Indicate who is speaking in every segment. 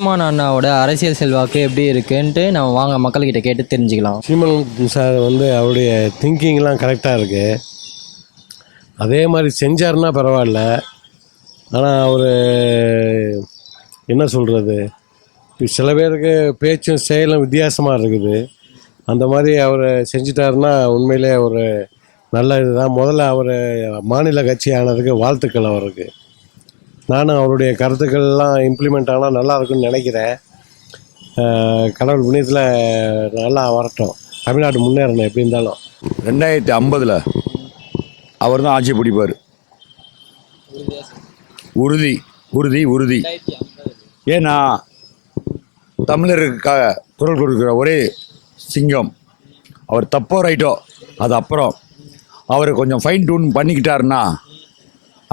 Speaker 1: சீமான் அண்ணாவோட அரசியல் செல்வாக்கு எப்படி இருக்குன்ட்டு நம்ம வாங்க மக்கள்கிட்ட கேட்டு தெரிஞ்சுக்கலாம்.
Speaker 2: சீமான் சார் வந்து அவருடைய திங்கிங்லாம் கரெக்டாக இருக்குது அதே மாதிரி செஞ்சாருன்னா பரவாயில்ல. ஆனால் அவர் என்ன சொல்கிறது சில பேருக்கு பேச்சும் செயலும் வித்தியாசமாக இருக்குது. அந்த மாதிரி அவர் செஞ்சிட்டாருன்னா உண்மையிலே ஒரு நல்ல இதுதான். முதல்ல அவர் மாநில கட்சி ஆனதுக்கு வாழ்த்துக்கள் அவருக்கு. நானும் அவருடைய கருத்துக்கள்லாம் இம்ப்ளிமெண்ட் ஆனால் நல்லா இருக்கும்னு நினைக்கிறேன். கடவுள் புண்ணியத்தில் நல்லா வரட்டும். தமிழ்நாடு முன்னேறணும் எப்படி இருந்தாலும்.
Speaker 3: ரெண்டாயிரத்தி ஐம்பதில் அவர் தான் ஆட்சி பிடிப்பார். உறுதி உறுதி உறுதி. ஏன்னா தமிழருக்காக குரல் கொடுக்குற ஒரே சிங்கம் அவர் தப்போ ரைட்டோ அது அப்புறம். அவர் கொஞ்சம் ஃபைன் டூன் பண்ணிக்கிட்டாருன்னா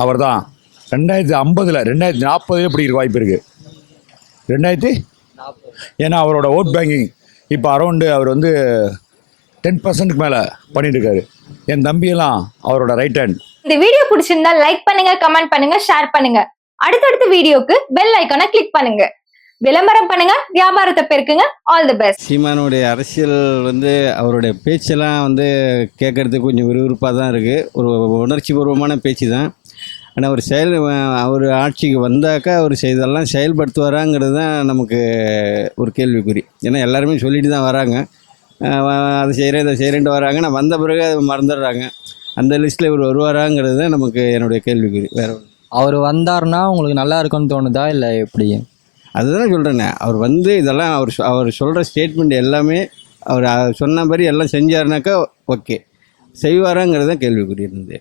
Speaker 3: அவர் தான் ரெண்டாயிரத்தி ஐம்பதில் ரெண்டாயிரத்தி நாற்பதுல பிடிக்கிற வாய்ப்பு இருக்குது ரெண்டாயிரத்தி? ஏன்னா அவரோட ஓட் பேங்கிங் இப்போ அரௌண்டு அவர் வந்து டென் பர்சன்ட்டுக்கு மேலே பண்ணிட்டு இருக்காரு. என் தம்பியெல்லாம் அவரோட ரைட் ஹேண்ட்
Speaker 4: இந்த வீடியோ பிடிச்சிருந்தா லைக் பண்ணுங்க கமெண்ட் பண்ணுங்க ஷேர் பண்ணுங்க. அடுத்தடுத்த வீடியோக்கு பெல் ஐக்கானை கிளிக் பண்ணுங்க. விளம்பரம் பண்ணுங்க வியாபாரத்தை பெருக்குங்க ஆல் தி பெஸ்ட்
Speaker 5: சீமானுடைய அரசியல் வந்து அவருடைய பேச்செல்லாம் வந்து கேட்குறதுக்கு கொஞ்சம் விறுவிறுப்பாக தான் இருக்குது ஒரு உணர்ச்சி பூர்வமான பேச்சு தான் ஆனால் அவர் செயல் அவர் ஆட்சிக்கு வந்தாக்கா அவர் செய்தெல்லாம் செயல்படுத்துவாராங்கிறது தான் நமக்கு ஒரு கேள்விக்குறி. ஏன்னா எல்லாருமே சொல்லிட்டு தான் வராங்க. அதை செய்கிறேன் இதை செய்கிறேன்ட்டு வராங்க. நான் வந்த பிறகு அதை மறந்துடுறாங்க. அந்த லிஸ்ட்டில் இவர் வருவாராங்கிறது தான் நமக்கு என்னுடைய கேள்விக்குறி. வேறு
Speaker 1: அவர் வந்தாருன்னா உங்களுக்கு நல்லா இருக்கும்னு தோணுதா இல்லை எப்படி?
Speaker 5: அதுதான் சொல்கிறேனே அவர் வந்து இதெல்லாம் அவர் அவர் சொல்கிற ஸ்டேட்மெண்ட் எல்லாமே அவர் சொன்ன மாதிரி எல்லாம் செஞ்சாருனாக்கா ஓகே. செய்வாராங்கிறது தான் கேள்விக்குறி இருந்தது.